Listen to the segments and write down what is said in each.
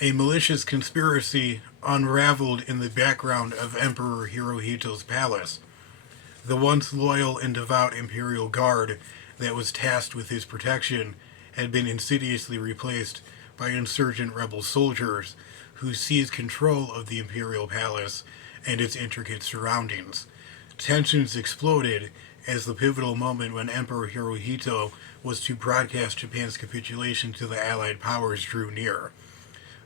A malicious conspiracy unraveled in the background of Emperor Hirohito's palace. The once loyal and devout imperial guard that was tasked with his protection had been insidiously replaced by insurgent rebel soldiers who seized control of the imperial palace and its intricate surroundings. Tensions exploded as the pivotal moment when Emperor Hirohito was to broadcast Japan's capitulation to the Allied powers drew near.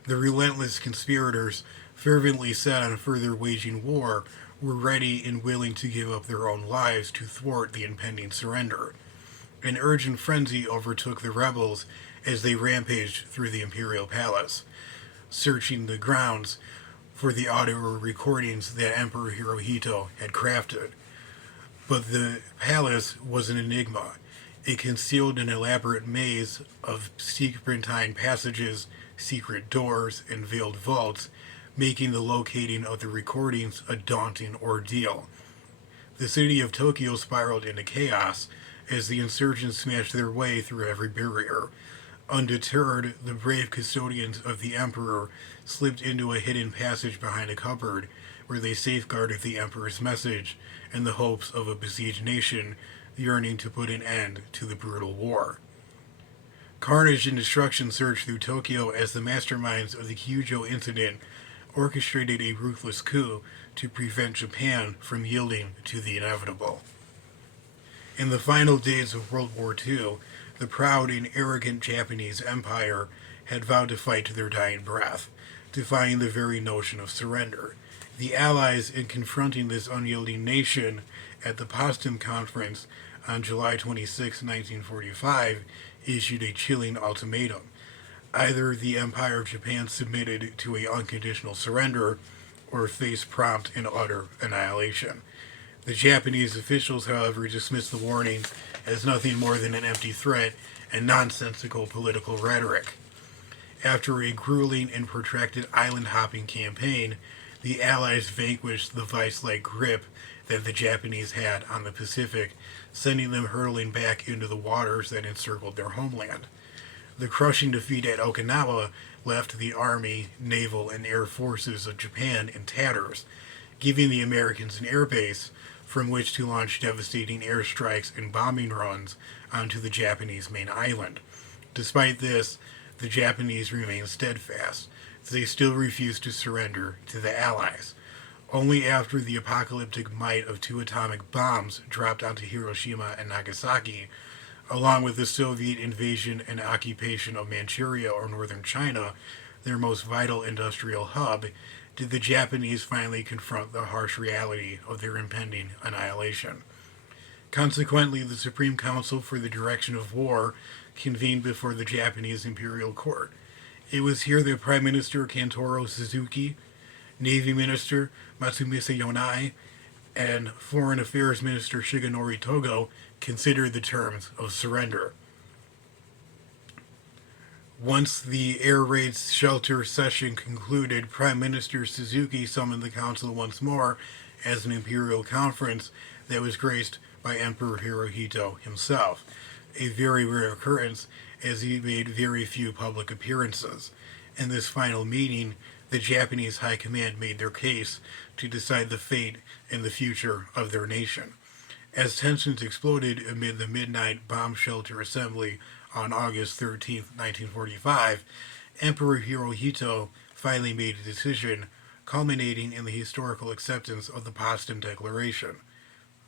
The relentless conspirators, fervently set on further waging war, were ready and willing to give up their own lives to thwart the impending surrender. An urgent frenzy overtook the rebels as they rampaged through the imperial palace, searching the grounds for the audio recordings that Emperor Hirohito had crafted. But the palace was an enigma. It concealed an elaborate maze of serpentine passages, secret doors, and veiled vaults, making the locating of the recordings a daunting ordeal. The city of Tokyo spiraled into chaos as the insurgents smashed their way through every barrier. Undeterred, the brave custodians of the Emperor slipped into a hidden passage behind a cupboard where they safeguarded the Emperor's message in the hopes of a besieged nation yearning to put an end to the brutal war. Carnage and destruction surged through Tokyo as the masterminds of the Kyujo incident orchestrated a ruthless coup to prevent Japan from yielding to the inevitable. In the final days of World War II, the proud and arrogant Japanese Empire had vowed to fight to their dying breath, defying the very notion of surrender. The Allies, in confronting this unyielding nation at the Potsdam Conference on July 26, 1945, issued a chilling ultimatum. Either the Empire of Japan submitted to a unconditional surrender or faced prompt and utter annihilation. The Japanese officials, however, dismissed the warning as nothing more than an empty threat and nonsensical political rhetoric. After a grueling and protracted island hopping campaign, the Allies vanquished the vice like grip that the Japanese had on the Pacific, sending them hurtling back into the waters that encircled their homeland. The crushing defeat at Okinawa left the Army, Naval, and Air Forces of Japan in tatters, giving the Americans an airbase from which to launch devastating airstrikes and bombing runs onto the Japanese main island. Despite this, the Japanese remained steadfast. They still refused to surrender to the Allies. Only after the apocalyptic might of two atomic bombs dropped onto Hiroshima and Nagasaki, along with the Soviet invasion and occupation of Manchuria or northern China, their most vital industrial hub, did the Japanese finally confront the harsh reality of their impending annihilation. Consequently, the Supreme Council for the Direction of War convened before the Japanese Imperial Court. It was here that Prime Minister Kantaro Suzuki, Navy Minister Matsumasa Yonai, and Foreign Affairs Minister Shigenori Togo considered the terms of surrender. Once the air raid shelter session concluded, Prime Minister Suzuki summoned the council once more as an imperial conference that was graced by Emperor Hirohito himself, a very rare occurrence as he made very few public appearances. In this final meeting, the Japanese High Command made their case to decide the fate and the future of their nation. As tensions exploded amid the midnight bomb shelter assembly on August 13, 1945, Emperor Hirohito finally made a decision, culminating in the historical acceptance of the Potsdam Declaration.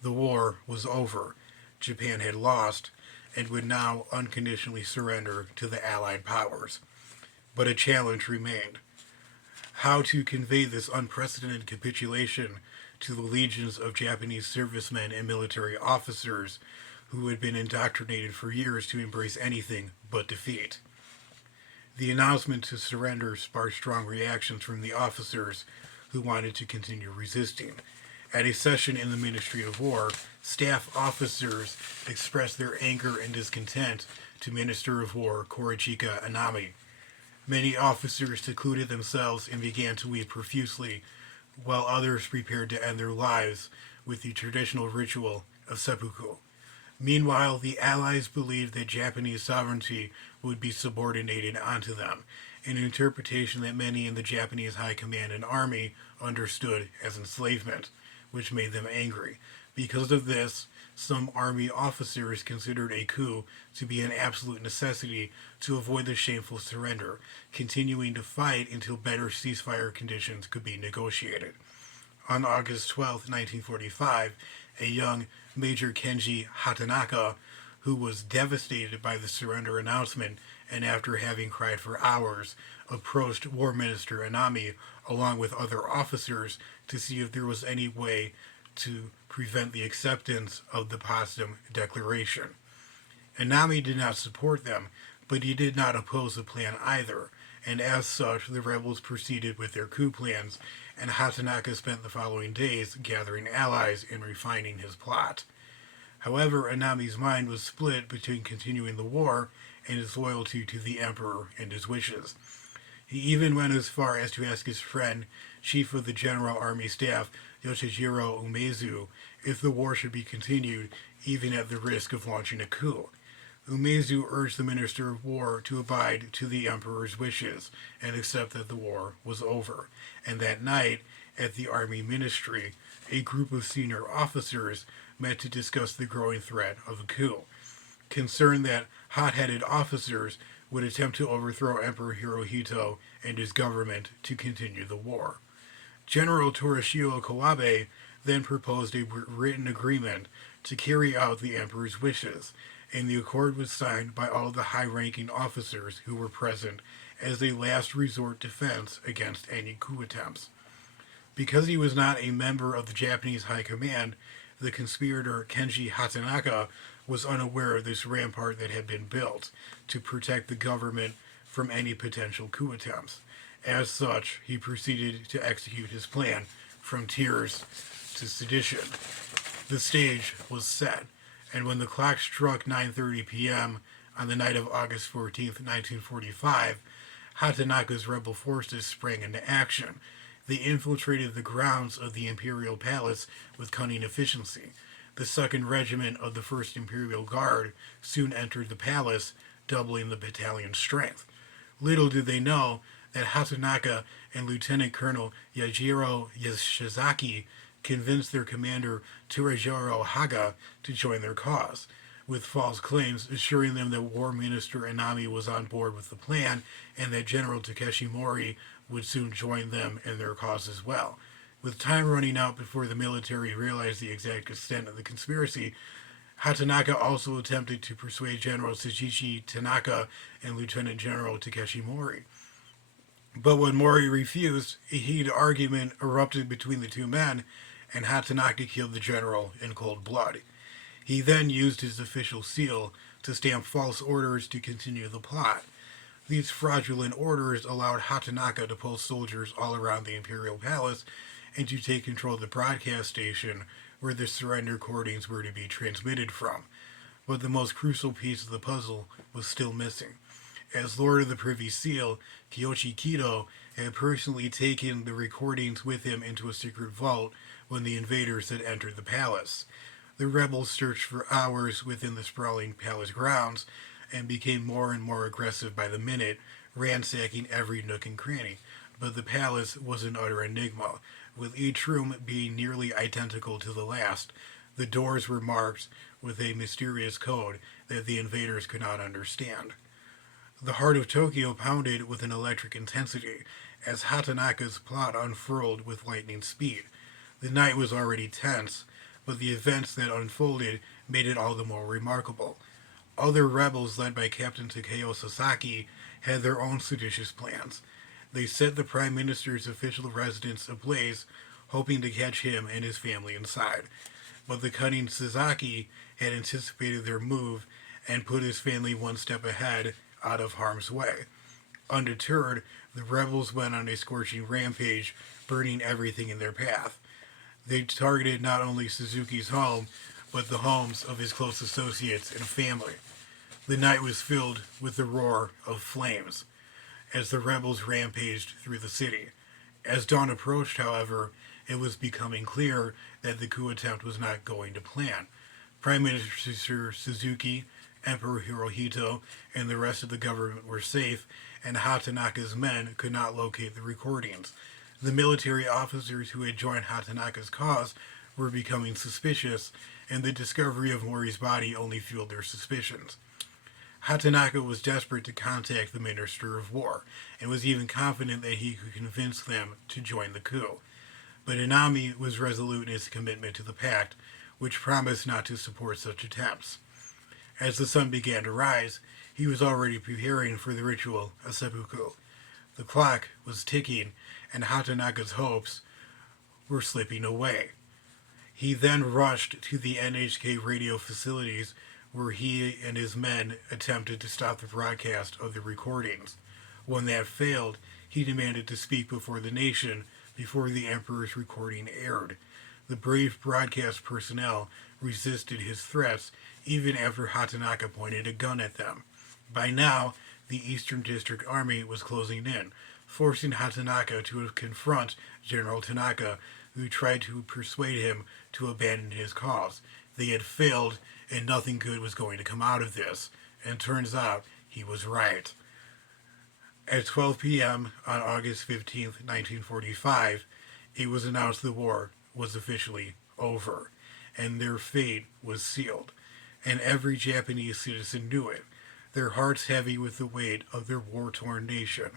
The war was over. Japan had lost and would now unconditionally surrender to the Allied powers. But a challenge remained: how to convey this unprecedented capitulation to the legions of Japanese servicemen and military officers who had been indoctrinated for years to embrace anything but defeat. The announcement to surrender sparked strong reactions from the officers who wanted to continue resisting. At a session in the Ministry of War, staff officers expressed their anger and discontent to Minister of War Korichika Anami. Many officers secluded themselves and began to weep profusely, while others prepared to end their lives with the traditional ritual of seppuku. Meanwhile, the Allies believed that Japanese sovereignty would be subordinated onto them, an interpretation that many in the Japanese High Command and Army understood as enslavement, which made them angry. Because of this, some Army officers considered a coup to be an absolute necessity to avoid the shameful surrender, continuing to fight until better ceasefire conditions could be negotiated. On August 12, 1945, a young Major Kenji Hatanaka, who was devastated by the surrender announcement and after having cried for hours, approached War Minister Anami along with other officers to see if there was any way to prevent the acceptance of the Potsdam Declaration. Anami did not support them, but he did not oppose the plan either, and as such, the rebels proceeded with their coup plans, and Hatanaka spent the following days gathering allies and refining his plot. However, Anami's mind was split between continuing the war and his loyalty to the emperor and his wishes. He even went as far as to ask his friend, Chief of the General Army Staff, Yoshijiro Umezu, if the war should be continued, even at the risk of launching a coup. Umezu urged the Minister of War to abide to the Emperor's wishes and accept that the war was over. And that night, at the Army Ministry, a group of senior officers met to discuss the growing threat of a coup, concerned that hot-headed officers would attempt to overthrow Emperor Hirohito and his government to continue the war. General Torishio Kawabe then proposed a written agreement to carry out the emperor's wishes, and the accord was signed by all the high-ranking officers who were present as a last resort defense against any coup attempts. Because he was not a member of the Japanese High Command, the conspirator Kenji Hatanaka was unaware of this rampart that had been built to protect the government from any potential coup attempts. As such, he proceeded to execute his plan from tears to sedition. The stage was set, and when the clock struck 9:30 p.m. on the night of August 14th, 1945, Hatanaka's rebel forces sprang into action. They infiltrated the grounds of the Imperial Palace with cunning efficiency. The 2nd Regiment of the 1st Imperial Guard soon entered the palace, doubling the battalion's strength. Little did they know that Hatanaka and Lieutenant Colonel Yajiro Shizaki convinced their commander Turajiro Haga to join their cause, with false claims assuring them that War Minister Anami was on board with the plan and that General Takeshi Mori would soon join them in their cause as well. With time running out before the military realized the exact extent of the conspiracy, Hatanaka also attempted to persuade General Tsuchishi Tanaka and Lieutenant General Takeshi Mori. But when Mori refused, a heated argument erupted between the two men, and Hatanaka killed the general in cold blood. He then used his official seal to stamp false orders to continue the plot. These fraudulent orders allowed Hatanaka to post soldiers all around the Imperial Palace and to take control of the broadcast station where the surrender recordings were to be transmitted from. But the most crucial piece of the puzzle was still missing. As Lord of the Privy Seal, Kiyoshi Kido had personally taken the recordings with him into a secret vault when the invaders had entered the palace. The rebels searched for hours within the sprawling palace grounds and became more and more aggressive by the minute, ransacking every nook and cranny. But the palace was an utter enigma, with each room being nearly identical to the last. The doors were marked with a mysterious code that the invaders could not understand. The heart of Tokyo pounded with an electric intensity as Hatanaka's plot unfurled with lightning speed. The night was already tense, but the events that unfolded made it all the more remarkable. Other rebels led by Captain Takeo Sasaki had their own seditious plans. They set the Prime Minister's official residence ablaze, hoping to catch him and his family inside. But the cunning Sasaki had anticipated their move and put his family one step ahead, out of harm's way. Undeterred, the rebels went on a scorching rampage, burning everything in their path. They targeted not only Suzuki's home, but the homes of his close associates and family. The night was filled with the roar of flames as the rebels rampaged through the city. As dawn approached, however, it was becoming clear that the coup attempt was not going to plan. Prime Minister Suzuki, Emperor Hirohito, and the rest of the government were safe, and Hatanaka's men could not locate the recordings. The military officers who had joined Hatanaka's cause were becoming suspicious, and the discovery of Mori's body only fueled their suspicions. Hatanaka was desperate to contact the Minister of War, and was even confident that he could convince them to join the coup. But Inami was resolute in his commitment to the pact, which promised not to support such attempts. As the sun began to rise, he was already preparing for the ritual of seppuku. The clock was ticking, and Hatanaka's hopes were slipping away. He then rushed to the NHK radio facilities where he and his men attempted to stop the broadcast of the recordings. When that failed, he demanded to speak before the nation before the Emperor's recording aired. The brave broadcast personnel resisted his threats even after Hatanaka pointed a gun at them. By now, the Eastern District Army was closing in, forcing Hatanaka to confront General Tanaka, who tried to persuade him to abandon his cause. They had failed, and nothing good was going to come out of this. And turns out he was right. At 12 p.m. on August 15th, 1945, it was announced the war was officially over, and their fate was sealed. And every Japanese citizen knew it, their hearts heavy with the weight of their war-torn nation.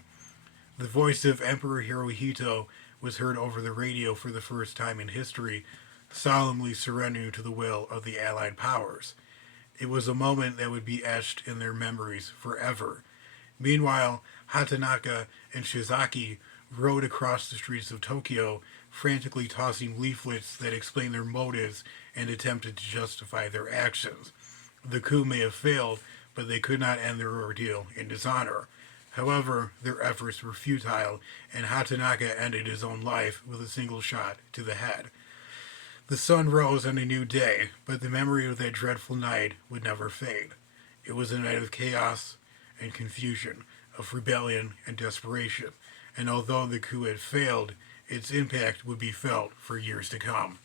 The voice of Emperor Hirohito was heard over the radio for the first time in history, solemnly surrendering to the will of the Allied powers. It was a moment that would be etched in their memories forever. Meanwhile, Hatanaka and Shizaki rode across the streets of Tokyo, frantically tossing leaflets that explained their motives and attempted to justify their actions. The coup may have failed, but they could not end their ordeal in dishonor. However, their efforts were futile, and Hatanaka ended his own life with a single shot to the head. The sun rose on a new day, but the memory of that dreadful night would never fade. It was a night of chaos and confusion, of rebellion and desperation, and although the coup had failed, its impact would be felt for years to come.